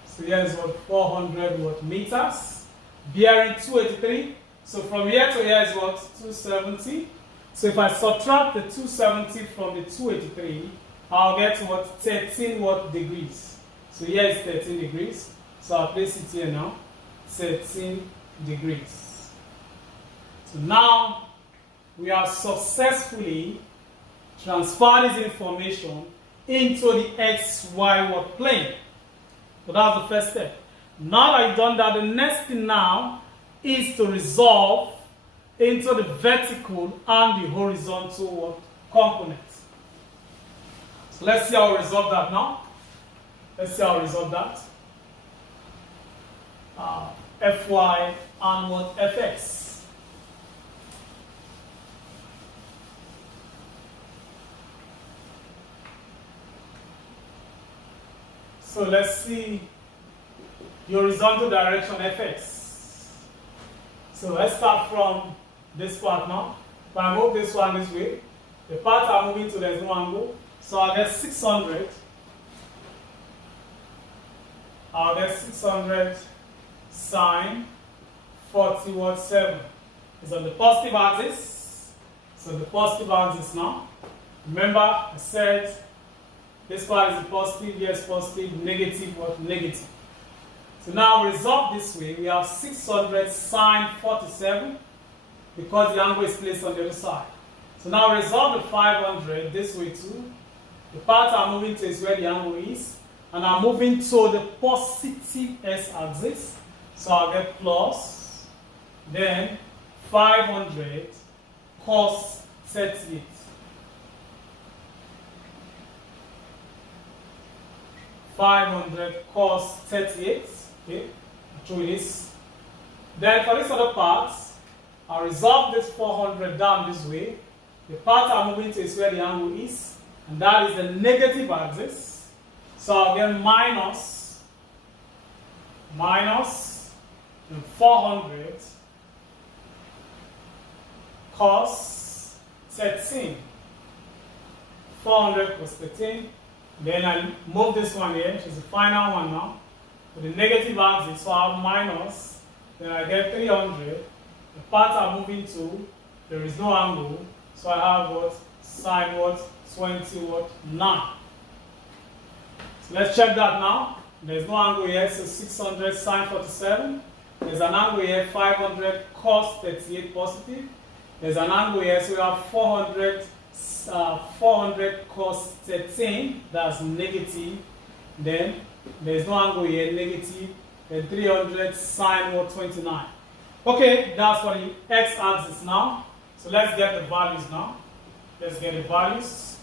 So here is 400 meters. Bearing 283. So from here to here is 270. So if I subtract the 270 from the 283, I'll get 13 degrees. So here is 13 degrees. So I'll place it here now. 13 degrees. So now we have successfully transferred this information into the XY work plane. So that's the first step. Now that you've done that, the next thing now is to resolve into the vertical and the horizontal components. So let's see how we resolve that now. Let's see how we resolve that. Fy and what fx. So let's see the horizontal direction fx. So let's start from this part now. If I move this one this way, the parts are moving to there's no angle. So I'll get 600. I'll get 600 sine 40 what 7. It's on the positive axis. So the positive axis now. Remember I said this part is a positive, yes, positive, negative, what? Negative. So now we resolve this way. We have 600 sine 47 because the angle is placed on the other side. So now resolve the 500 this way too. The parts are moving to where the angle is, and I'm moving to the positive s-axis. So I'll get plus, then 500 cos 38. Cos 38. Okay, through this. Then for this other part, I'll resolve this 400 down this way. The parts are moving to where the angle is, and that is the negative axis. So I'll get minus 400 cos 13. 400 cos 13. Then I move this one here, which is the final one now, to the negative axis. So I have minus, then I get 300. The parts are moving to, there is no angle. So I have what? Sine what? 20 what? 9. So let's check that now. There's no angle here, so 600 sine 47. There's an angle here, 500 cos 38 positive. There's an angle here, so we have 400 cos 13, that's negative. Then there's no angle here, negative. Then 300 sine what? 29. Okay, that's for the x-axis now. So let's get the values now. Let's get the values.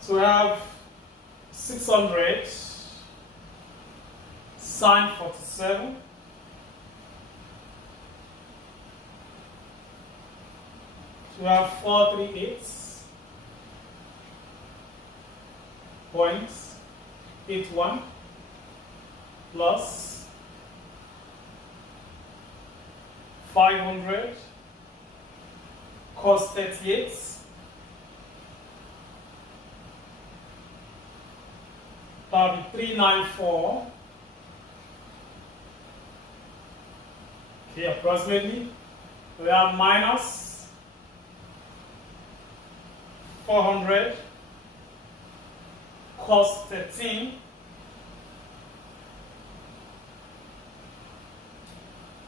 So we have 600 sine 47. So we have 438.81 plus 500 cos 38 that'll be 394. Okay, approximately. We have minus 400 cos 13.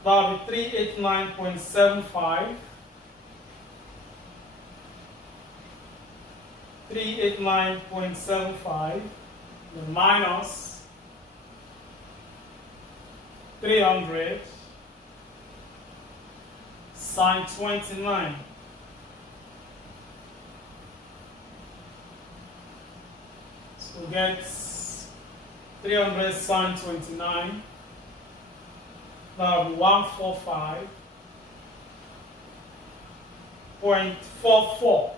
That'll be 389.75. 389.75. The minus 300 sine 29. So we get 300 sine 29. That will be 145.44.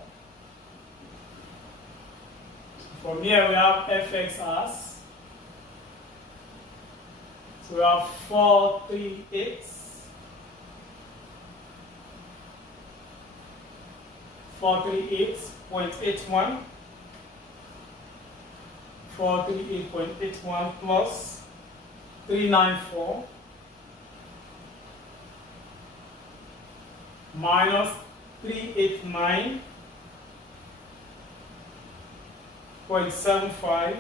From here we have fx as, so we have 438.81 plus 394 minus 389.75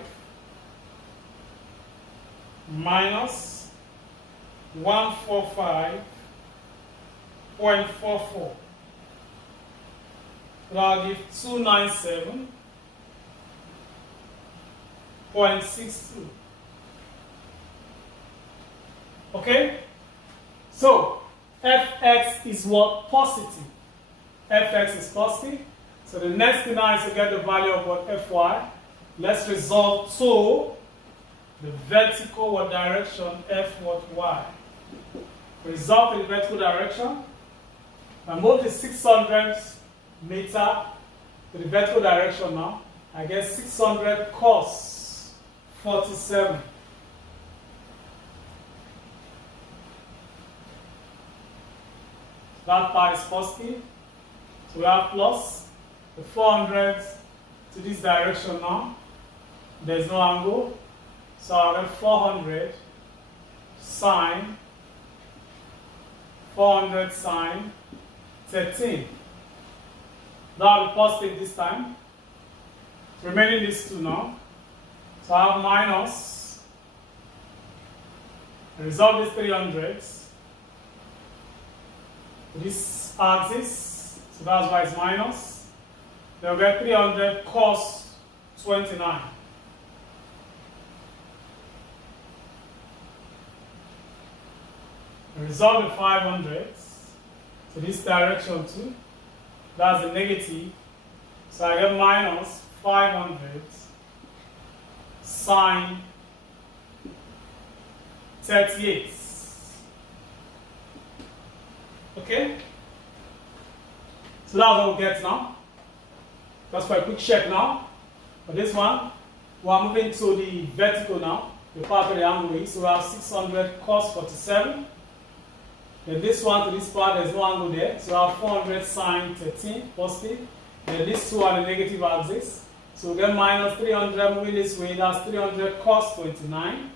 minus 145.44. That'll give 297.62. Okay? So, fx is what? Positive. Fx is positive. So the next thing now is to get the value of what? Fy. Let's resolve to the vertical what direction? F what y. Resolve in the vertical direction. I move the 600 meter to the vertical direction now. I get 600 cos 47. That part is positive. So we have plus the 400 to this direction now. There's no angle. So I have 400 sine 13. That will be positive this time. Remaining these two now. So I have minus. Resolve these 300s. This axis, so that's why it's minus. Then we get 300 cos 29. Resolve the 500s to this direction too. That's the negative. So I get minus 500 sine 38. Okay? So that's what we get now. That's for a quick check now. For this one, we are moving to the vertical now. The part of the angle is. So we have 600 cos 47. Then this one to this part, there's no angle there. So we have 400 sine 13 positive. Then these two are the negative axis. So we get minus 300 moving this way. That's 300 cos 29.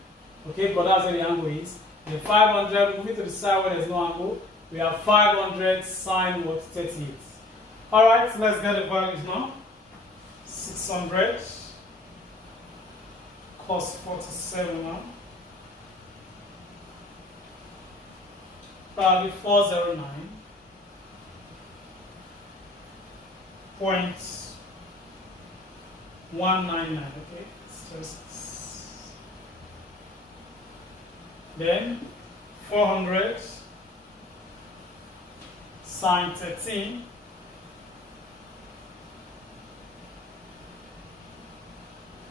Okay, but that's where the angle is. Then 500 moving to the side where there's no angle. We have 500 sine what? 38. Alright, so let's get the values now. 600 cos 47 now. That'll be 409.199. Okay, it's just then 400 sine 13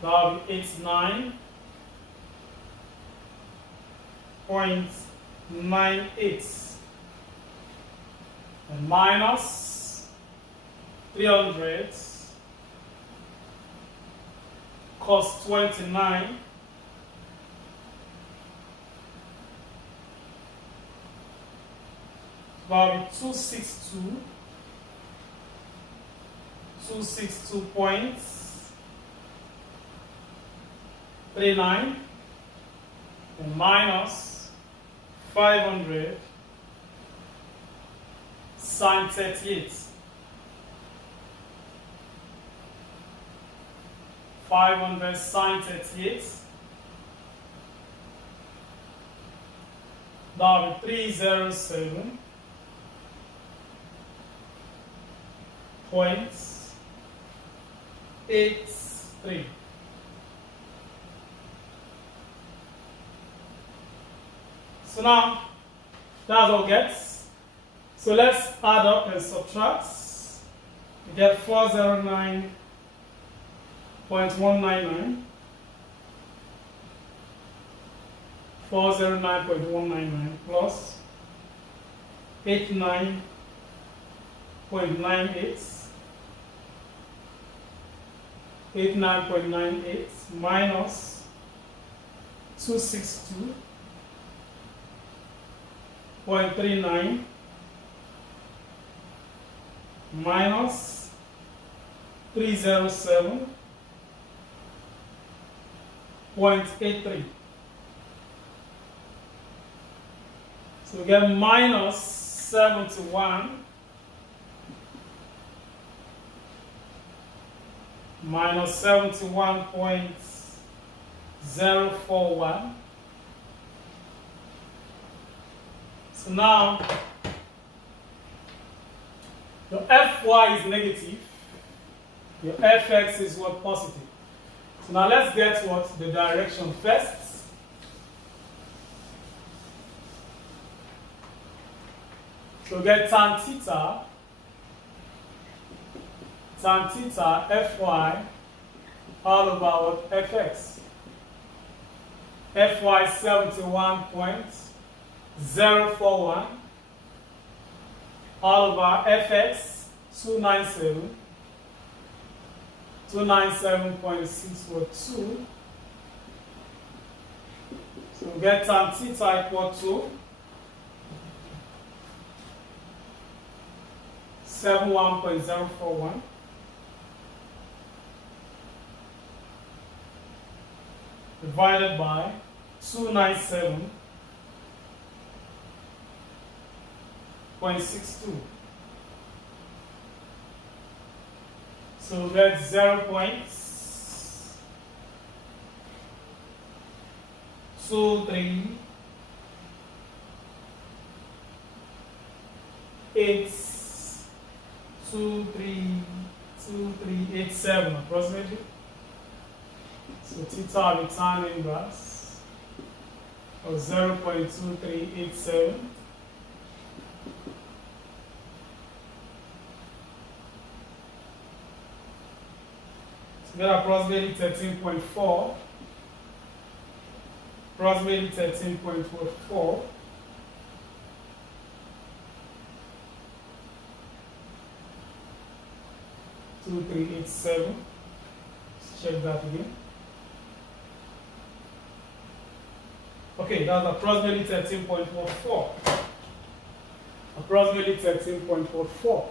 that'll be 89.98 and minus 300 cos 29 that'll be 262.39 and minus 500 sine 38. 500 sine 38. That will be 307.83. So now, that's all gets. So let's add up and subtract. We get 409.199. 409.199 plus 89.98. 89.98 minus 262.39 minus 307.83. So we get minus 71 minus 71.041 So now, your Fy is negative, your Fx is what? Positive. So now let's get what? The direction first. So get tan theta Fy all over what? Fx. Fy 71.041 all over Fx 297.642. So we get tan theta equal to 71.041 divided by 297.62. So that's 0.2382387 approximately. So theta will be tan inverse of 0.2387. So get approximately 13.4. Approximately 13.44. Two, 387. Let's check that again. Okay, that's approximately 13.44. Approximately 13.44.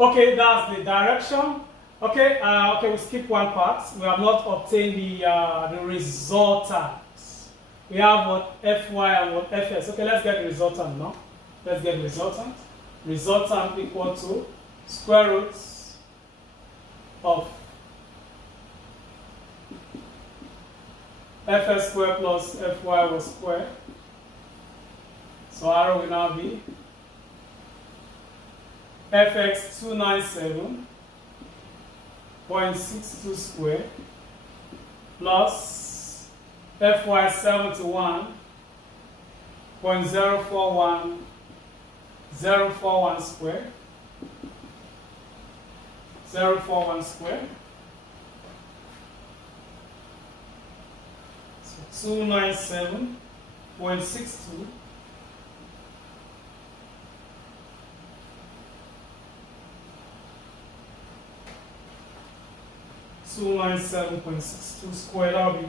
Okay, that's the direction. Okay, okay, we skip one part. We have not obtained the resultant. We have what Fy and what Fs. Okay, let's get the resultant now. Let's get the resultant. Resultant equal to square roots of Fs squared plus Fy was squared. So R will now be Fx 297.62 squared plus Fy 71.041 squared. 041 squared. 297.62 297.62 squared. That will be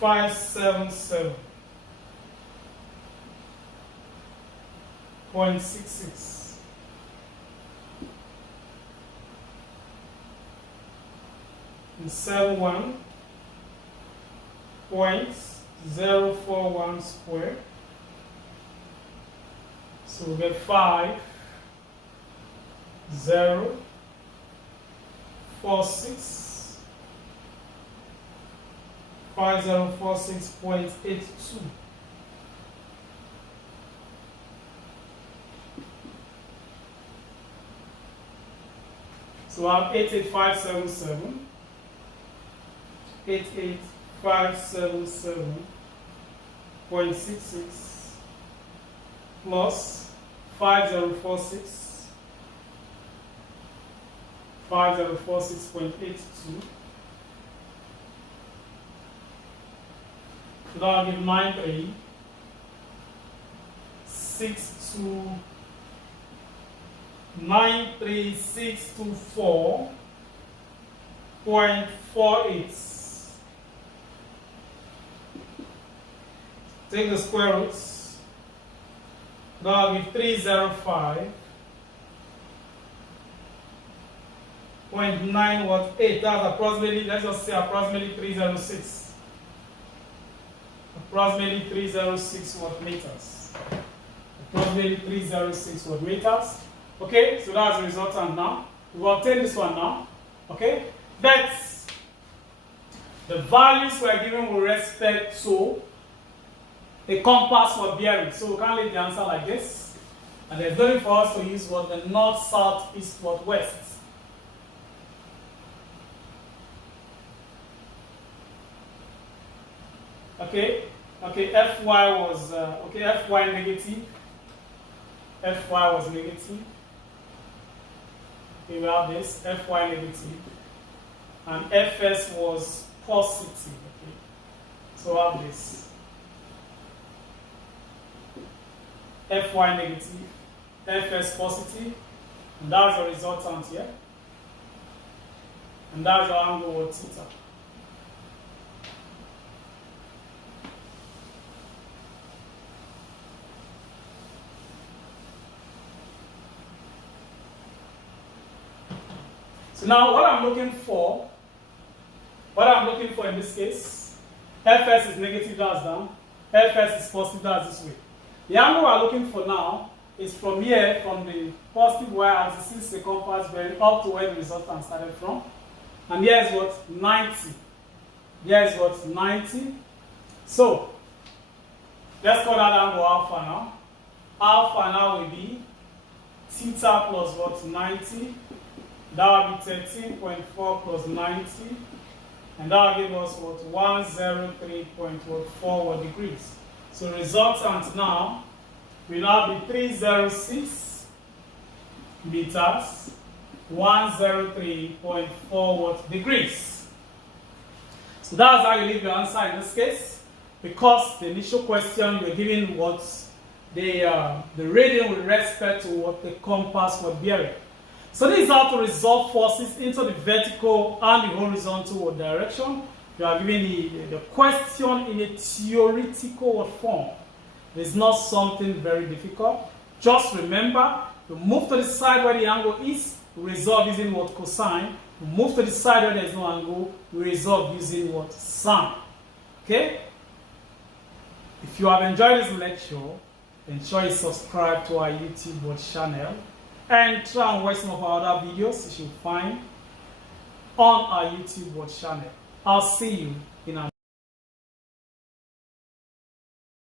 88,577.66. And 71.041 squared. So we get 5046.82. So I have 88577. 88577.66 plus 5046.82. So that will give 93624.48. Take the square roots. That will give 305.918. That's approximately, let's just say approximately 306. Approximately 306 watt meters. Approximately 306 watt meters. Okay, so that's the resultant now. We will obtain this one now. Okay? That's the values we are given with respect to a compass for bearing. So we can leave the answer like this. And there's nothing for us to use what the north, south, east, what, west. Okay, Fy was Fy negative. Fy was negative. Okay, we have this Fy negative, and Fs was positive. Okay, so we have this Fy negative, Fs positive, and that's the resultant here, and that's the angle of theta. So now what I'm looking for in this case, Fs is negative, that's down, Fs is positive, that's this way. The angle we're looking for now is from here, from the positive y-axis, since the compass bearing up to where the resultant started from. And here is what? 90. Here is what? 90. So, let's call that angle alpha now. Alpha now will be theta plus what? 90. That will be 13.4 plus 90. And that will give us what? 103.4 degrees. So resultant now will now be 306 meters, 103.4 degrees. So that's how you leave your answer in this case, because the initial question you're given was the radian with respect to what the compass was bearing. So this is how to resolve forces into the vertical and the horizontal direction. You are given the question in a theoretical form. It's not something very difficult. Just remember, to move to the side where the angle is, we resolve using what? Cosine. To move to the side where there is no angle, we resolve using what? Sine. Okay? If you have enjoyed this lecture, ensure you subscribe to our YouTube channel and try and watch some of our other videos you should find on our YouTube channel. I'll see you